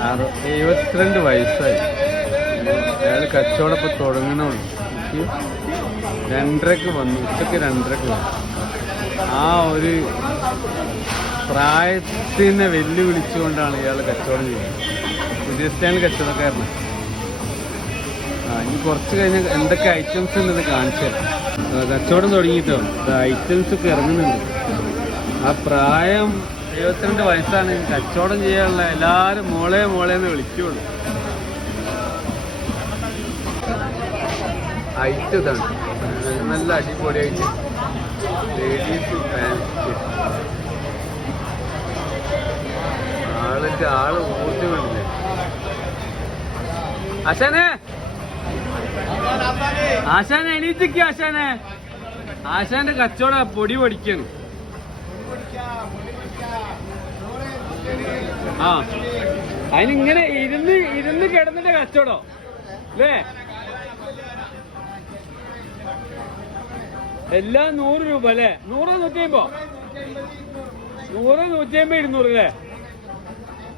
72 വയസ്സായി. അയാൾ കച്ചവടം ഇപ്പൊ തുടങ്ങണുള്ളൂ. 2:30 വന്നു, ഉച്ചക്ക് 2:30 വന്നു. ആ ഒരു പ്രായത്തിനെ വെല്ലുവിളിച്ചുകൊണ്ടാണ് ഇയാൾ കച്ചവടം ചെയ്യുന്നത്. വിദേശത്താണ് കച്ചവടക്കാരന്. ഇനി കുറച്ച് കഴിഞ്ഞാൽ എന്തൊക്കെ ഐറ്റംസ് ഉണ്ടെന്ന് കാണിച്ചു തരാം. കച്ചവടം തുടങ്ങിയിട്ടോ, ഐറ്റംസ് ഒക്കെ ഇറങ്ങുന്നുണ്ട്. ആ പ്രായം 72 വയസ്സാണ്. കച്ചവടം ചെയ്യാനുള്ള എല്ലാവരും മോളെ മോളേന്ന് വിളിക്കുള്ളൂ. ഐറ്റം ഇതാണ്, നല്ല അടിപൊളിയായിട്ട് ലേഡീസ് ഫാൻസി. ആള് ഊർജ്ജമില്ലേ. ആശാനെ എണീറ്റിക്ക. ആശാന്റെ കച്ചവടം പൊടി പൊടിക്കാണ്. ആ, അതിനിങ്ങനെ ഇരുന്ന് കിടന്നിട്ട് കച്ചവടം അല്ലേ? എല്ലാം 100 രൂപ അല്ലേ? 100, 150, 100, 150, 200 അല്ലേ?